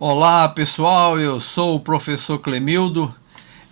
Olá pessoal, eu sou o professor Clemildo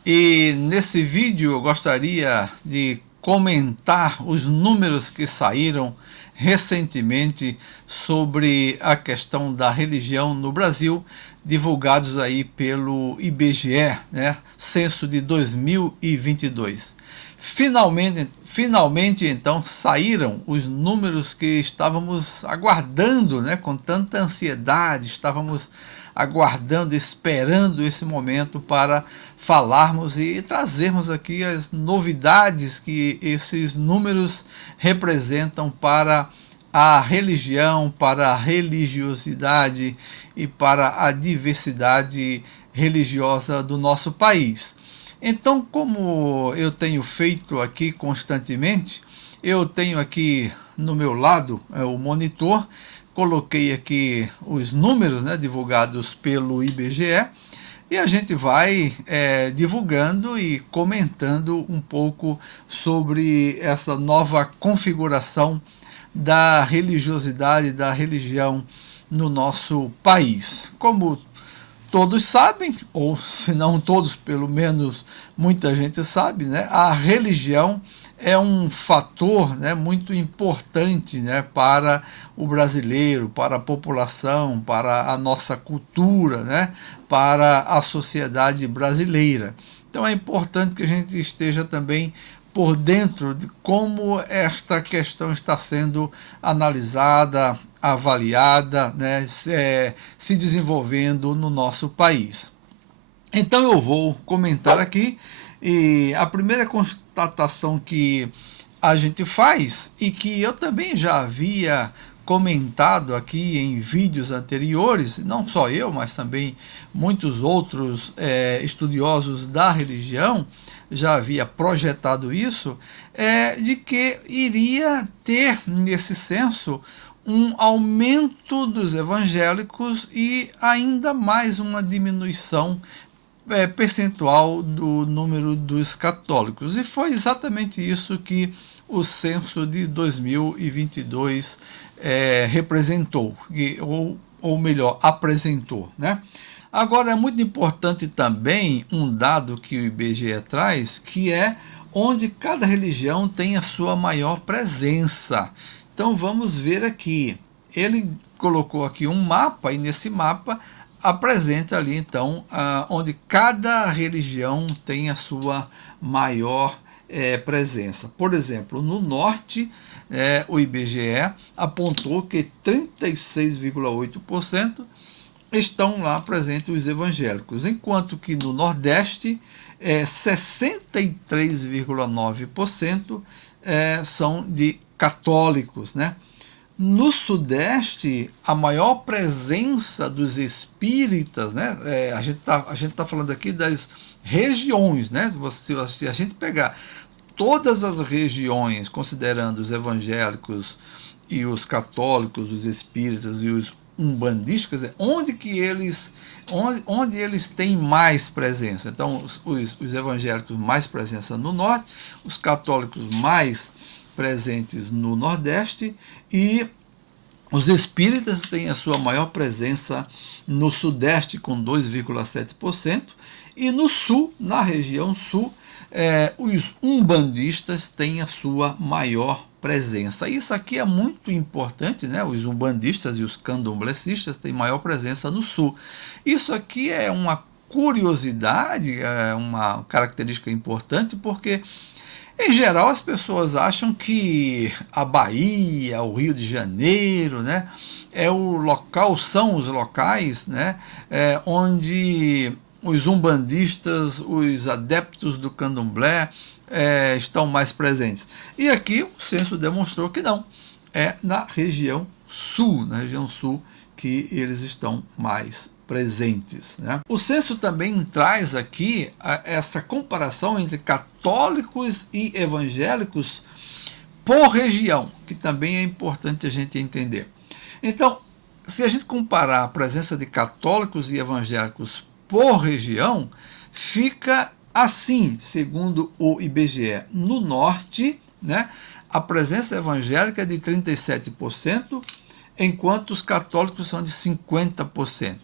e nesse vídeo eu gostaria de comentar os números que saíram recentemente sobre a questão da religião no Brasil, divulgados aí pelo IBGE, né? Censo de 2022. Finalmente então saíram os números que estávamos aguardando, né, com tanta ansiedade, estávamos aguardando, esperando esse momento para falarmos e trazermos aqui as novidades que esses números representam para a religião, para a religiosidade e para a diversidade religiosa do nosso país. Então, como eu tenho feito aqui constantemente, eu tenho aqui no meu lado o monitor, coloquei aqui os números, né, divulgados pelo IBGE, e a gente vai divulgando e comentando um pouco sobre essa nova configuração da religiosidade, da religião no nosso país. Como todos sabem, ou se não todos, pelo menos muita gente sabe, né, a religião é um fator, né, muito importante, né, para o brasileiro, para a população, para a nossa cultura, né, para a sociedade brasileira. Então é importante que a gente esteja também por dentro de como esta questão está sendo analisada, avaliada, né, se desenvolvendo no nosso país. Então eu vou comentar aqui, e a primeira constatação que a gente faz, e que eu também já havia comentado aqui em vídeos anteriores, não só eu, mas também muitos outros estudiosos da religião, já havia projetado isso, de que iria ter nesse censo um aumento dos evangélicos e ainda mais uma diminuição percentual do número dos católicos. E foi exatamente isso que o censo de 2022 representou, ou melhor, apresentou, né? Agora, é muito importante também um dado que o IBGE traz, que é onde cada religião tem a sua maior presença. Então, vamos ver aqui. Ele colocou aqui um mapa, e nesse mapa apresenta ali, então, onde cada religião tem a sua maior presença. Por exemplo, no norte, o IBGE apontou que 36,8% estão lá presentes os evangélicos, enquanto que no Nordeste 63,9% são de católicos, né? No Sudeste, a maior presença dos espíritas, né? A gente tá falando aqui das regiões, né? Se a gente pegar todas as regiões, considerando os evangélicos e os católicos, os espíritas e os umbandistas, onde eles têm mais presença. Então, os evangélicos mais presença no norte, os católicos mais presentes no Nordeste, e os espíritas têm a sua maior presença no Sudeste, com 2,7%, e no Sul, na região Sul, os umbandistas têm a sua maior presença. Isso aqui é muito importante, né? Os umbandistas e os candomblecistas têm maior presença no Sul. Isso aqui é uma curiosidade, é uma característica importante, porque em geral as pessoas acham que a Bahia, o Rio de Janeiro, né, são os locais, né, onde os umbandistas, os adeptos do candomblé estão mais presentes. E aqui o censo demonstrou que não, é na região sul que eles estão mais presentes, né? O censo também traz aqui essa comparação entre católicos e evangélicos por região, que também é importante a gente entender. Então, se a gente comparar a presença de católicos e evangélicos por região, fica assim, segundo o IBGE. No norte, né, a presença evangélica é de 37%, enquanto os católicos são de 50%.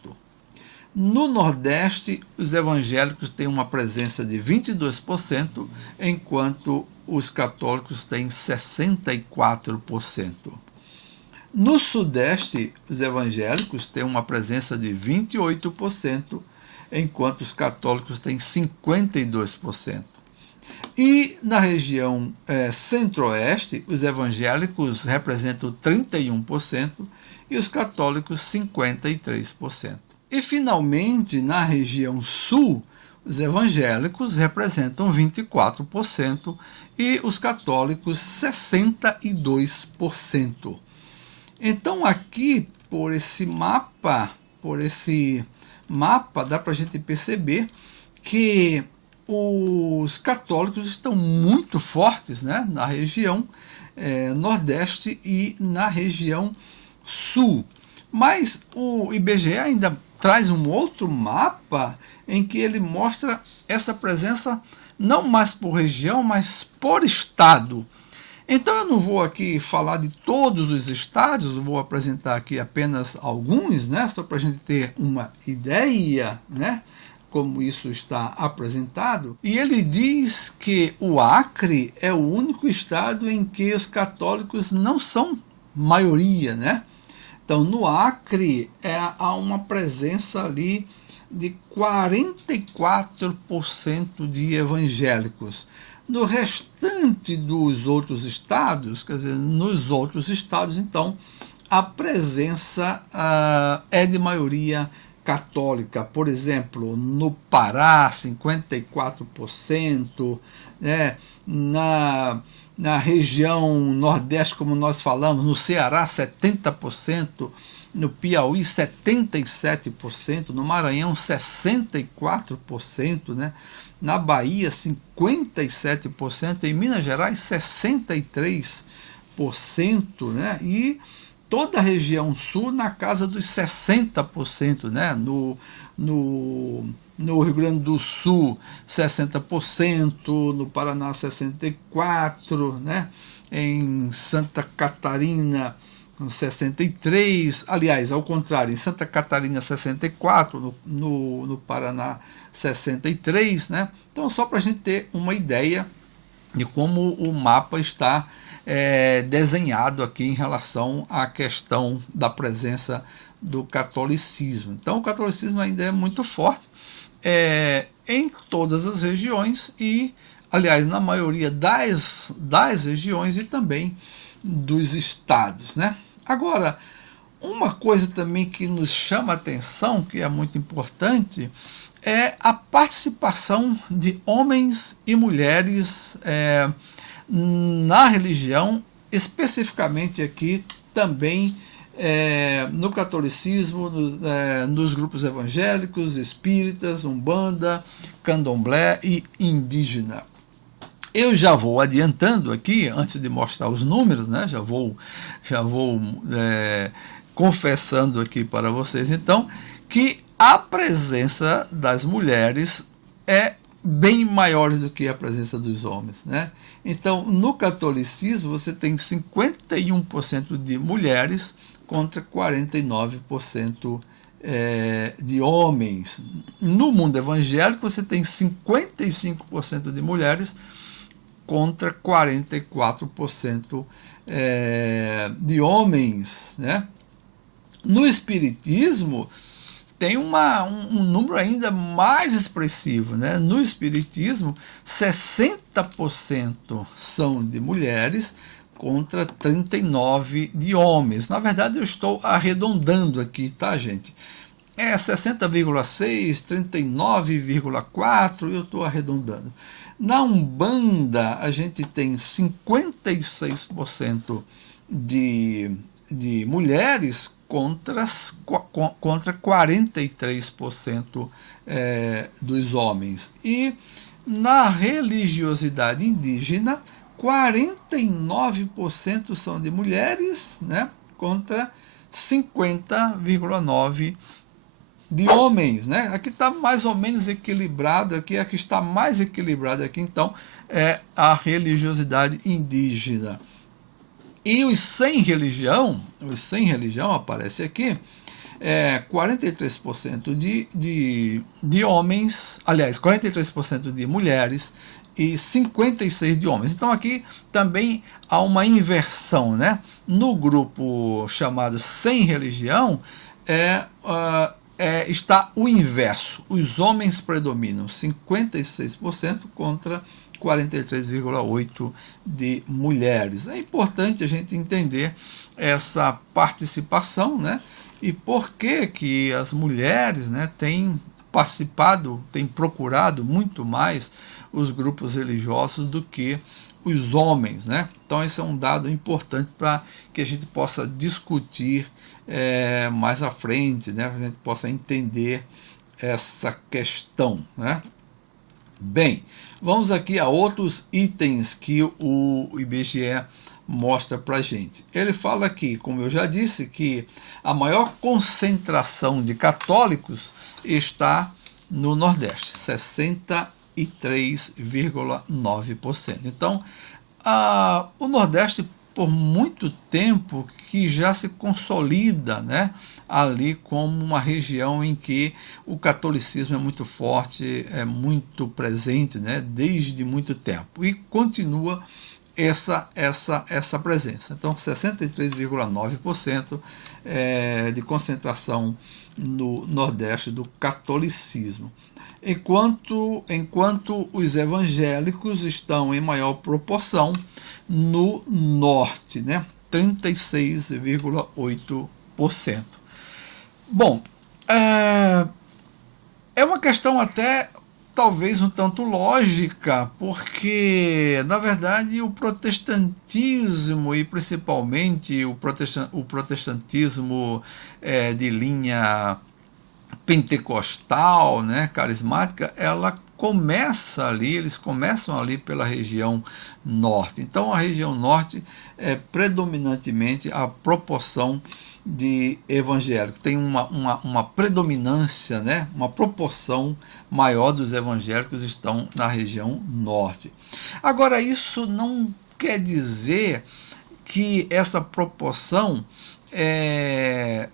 No Nordeste, os evangélicos têm uma presença de 22%, enquanto os católicos têm 64%. No Sudeste, os evangélicos têm uma presença de 28%, enquanto os católicos têm 52%. E na região Centro-Oeste, os evangélicos representam 31% e os católicos 53%. E, finalmente, na região Sul, os evangélicos representam 24% e os católicos 62%. Então, aqui, por esse mapa, dá para a gente perceber que os católicos estão muito fortes, né, na região Nordeste e na região Sul. Mas o IBGE ainda traz um outro mapa em que ele mostra essa presença não mais por região, mas por estado. Então eu não vou aqui falar de todos os estados, eu vou apresentar aqui apenas alguns, né, só para a gente ter uma ideia, né, como isso está apresentado. E ele diz que o Acre é o único estado em que os católicos não são maioria, né? Então, no Acre há uma presença ali de 44% de evangélicos. No restante dos outros estados, quer dizer, nos outros estados, então, a presença é de maioria católica. Por exemplo, no Pará, 54%, né? Na região Nordeste, como nós falamos, no Ceará, 70%, no Piauí, 77%, no Maranhão, 64%, né? Na Bahia, 57%, em Minas Gerais, 63%, né? E toda a região sul na casa dos 60%, né? No Rio Grande do Sul, 60%, no Paraná, 64%, né? Em Santa Catarina, 63%, aliás, ao contrário, em Santa Catarina, 64%, no Paraná, 63%, né? Então, só para a gente ter uma ideia de como o mapa está desenhado aqui em relação à questão da presença do catolicismo. Então, o catolicismo ainda é muito forte em todas as regiões e, aliás, na maioria das regiões e também dos estados, né? Agora, uma coisa também que nos chama a atenção, que é muito importante, é a participação de homens e mulheres na religião, especificamente aqui também no catolicismo, nos grupos evangélicos, espíritas, umbanda, candomblé e indígena. Eu já vou adiantando aqui, antes de mostrar os números, né? já vou confessando aqui para vocês, então, que a presença das mulheres é bem maior do que a presença dos homens, né? Então, no catolicismo, você tem 51% de mulheres contra 49% de homens. No mundo evangélico, você tem 55% de mulheres contra 44% de homens, né? No espiritismo, tem um número ainda mais expressivo, né? No espiritismo, 60% são de mulheres contra 39% de homens. Na verdade, eu estou arredondando aqui, tá, gente? 60,6%, 39,4%, eu estou arredondando. Na Umbanda, a gente tem 56% de mulheres contra 43% dos homens. E na religiosidade indígena, 49% são de mulheres, né, contra 50,9% de homens, né? Aqui está mais ou menos equilibrado, aqui está mais equilibrado aqui, então, é a religiosidade indígena. E os sem religião aparece aqui, 43% de homens, aliás, 43% de mulheres e 56% de homens. Então aqui também há uma inversão, né? No grupo chamado sem religião, está o inverso. Os homens predominam, 56% contra 43,8% de mulheres. É importante a gente entender essa participação, né? E por que as mulheres, né, têm participado, têm procurado muito mais os grupos religiosos do que os homens, né? Então esse é um dado importante para que a gente possa discutir mais à frente, né? Para a gente possa entender essa questão, né? Bem, vamos aqui a outros itens que o IBGE mostra para a gente. Ele fala aqui, como eu já disse, que a maior concentração de católicos está no Nordeste, 63,9%. Então, o Nordeste, por muito tempo, que já se consolida, né, ali como uma região em que o catolicismo é muito forte, é muito presente, né, desde muito tempo, e continua essa presença. Então, 63,9% de concentração no Nordeste do catolicismo. Enquanto os evangélicos estão em maior proporção no Norte, né? 36,8%. Bom, é uma questão até talvez um tanto lógica, porque, na verdade, o protestantismo, e principalmente o protestantismo de linha pentecostal, né, carismática, eles começam ali pela região norte. Então, a região norte é predominantemente a proporção de evangélicos. Tem uma predominância, né, uma proporção maior dos evangélicos estão na região norte. Agora, isso não quer dizer que essa proporção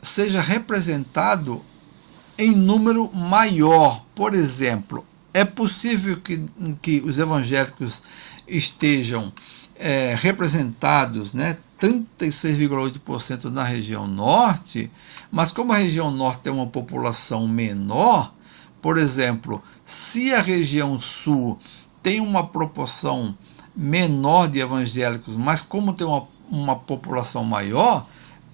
seja representado em número maior. Por exemplo, é possível que os evangélicos estejam representados, né, 36,8% na região norte, mas como a região norte tem uma população menor, por exemplo, se a região sul tem uma proporção menor de evangélicos, mas como tem uma população maior,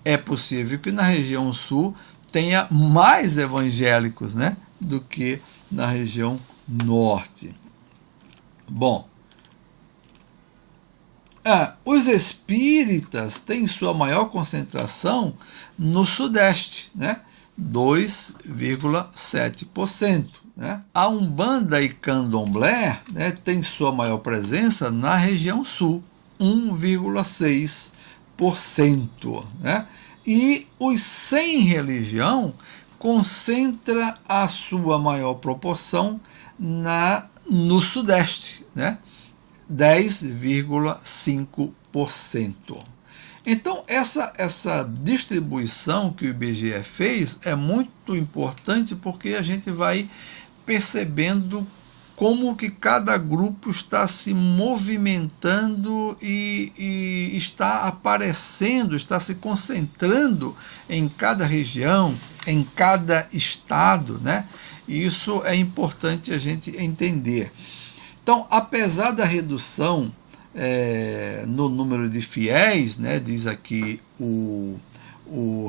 é possível que na região sul tenha mais evangélicos, né, do que na região norte. Bom, os espíritas têm sua maior concentração no Sudeste, né, 2,7%. Né? A Umbanda e Candomblé, né, tem sua maior presença na região Sul, 1,6%. Né? E os sem religião concentra a sua maior proporção no Sudeste, né? 10,5%. Então, essa distribuição que o IBGE fez é muito importante, porque a gente vai percebendo como que cada grupo está se movimentando e está aparecendo, está se concentrando em cada região, em cada estado, né? E isso é importante a gente entender. Então, apesar da redução no número de fiéis, né, diz aqui o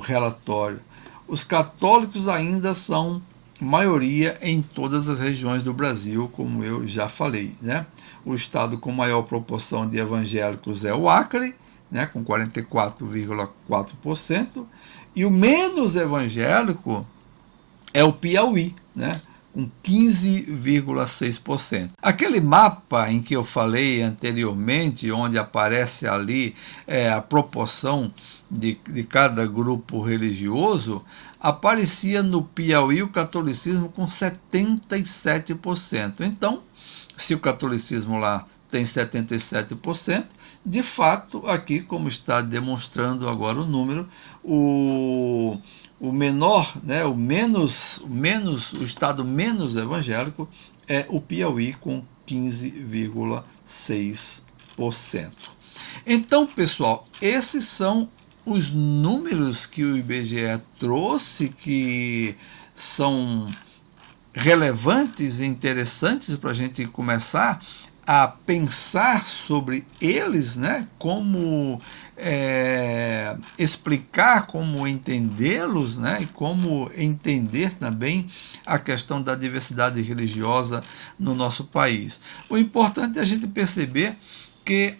relatório, os católicos ainda são maioria em todas as regiões do Brasil, como eu já falei. Né? O estado com maior proporção de evangélicos é o Acre, né, com 44,4%, e o menos evangélico é o Piauí, né, com 15,6%. Aquele mapa em que eu falei anteriormente, onde aparece ali a proporção de cada grupo religioso, aparecia no Piauí o catolicismo com 77%. Então, se o catolicismo lá tem 77%, de fato, aqui, como está demonstrando agora o número, o menor, né, o estado menos evangélico é o Piauí, com 15,6%. Então, pessoal, esses são os números que o IBGE trouxe, que são relevantes e interessantes para a gente começar a pensar sobre eles, né? Como explicar, como entendê-los, né? E como entender também a questão da diversidade religiosa no nosso país. O importante é a gente perceber que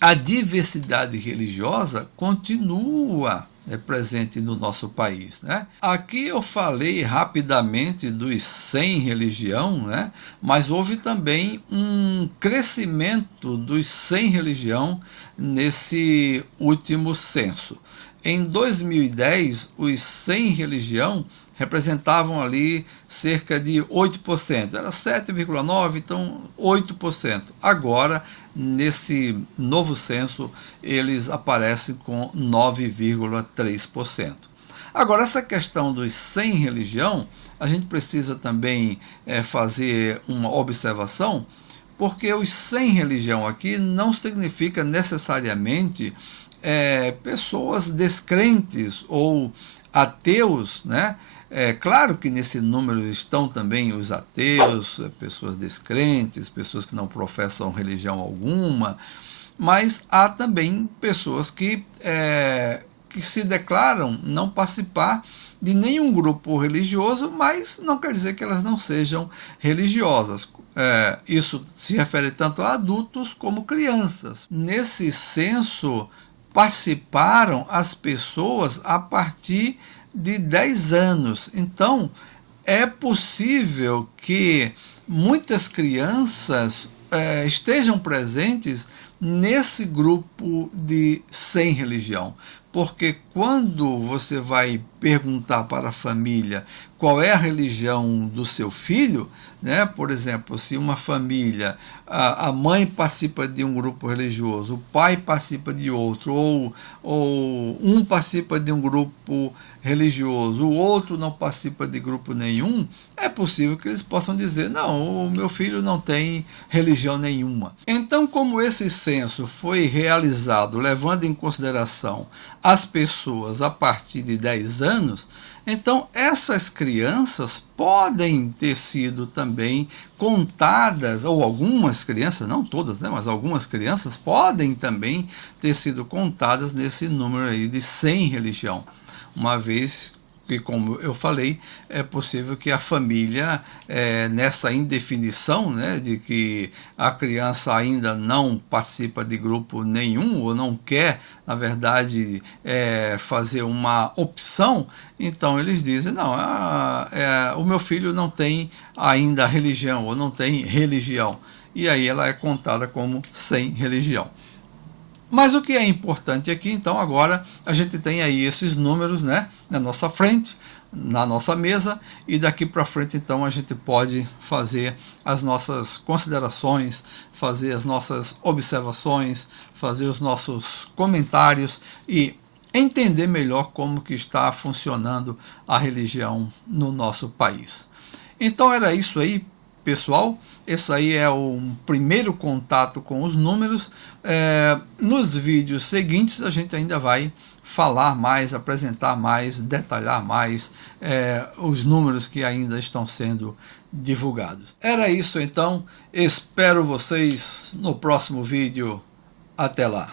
a diversidade religiosa continua presente no nosso país, né? Aqui eu falei rapidamente dos sem religião, né? Mas houve também um crescimento dos sem religião nesse último censo. Em 2010, os sem religião representavam ali cerca de 8%, era 7,9%, então 8%. Agora, nesse novo censo, eles aparecem com 9,3%. Agora, essa questão dos sem religião, a gente precisa também fazer uma observação, porque os sem religião aqui não significa necessariamente pessoas descrentes ou ateus, né? É claro que nesse número estão também os ateus, pessoas descrentes, pessoas que não professam religião alguma, mas há também pessoas que se declaram não participar de nenhum grupo religioso, mas não quer dizer que elas não sejam religiosas. Isso se refere tanto a adultos como crianças. Nesse censo participaram as pessoas a partir de 10 anos. Então, é possível que muitas crianças estejam presentes nesse grupo de sem religião. Porque quando você vai perguntar para a família qual é a religião do seu filho, né? Por exemplo, se uma família, a mãe participa de um grupo religioso, o pai participa de outro, ou um participa de um grupo religioso, o outro não participa de grupo nenhum, é possível que eles possam dizer, não, o meu filho não tem religião nenhuma. Então, como esse censo foi realizado levando em consideração as pessoas a partir de 10 anos, então essas crianças podem ter sido também contadas, ou algumas crianças, não todas, né, mas algumas crianças podem também ter sido contadas nesse número aí de sem religião, uma vez que, como eu falei, é possível que a família, nessa indefinição, né, de que a criança ainda não participa de grupo nenhum, ou não quer, na verdade, fazer uma opção, então eles dizem, não, o meu filho não tem ainda religião, ou não tem religião, e aí ela é contada como sem religião. Mas o que é importante aqui, então, agora a gente tem aí esses números, né, na nossa frente, na nossa mesa, e daqui para frente, então, a gente pode fazer as nossas considerações, fazer as nossas observações, fazer os nossos comentários e entender melhor como que está funcionando a religião no nosso país. Então era isso aí, pessoal. Esse aí é o primeiro contato com os números. Nos vídeos seguintes a gente ainda vai falar mais, apresentar mais, detalhar mais os números que ainda estão sendo divulgados. Era isso então, espero vocês no próximo vídeo. Até lá.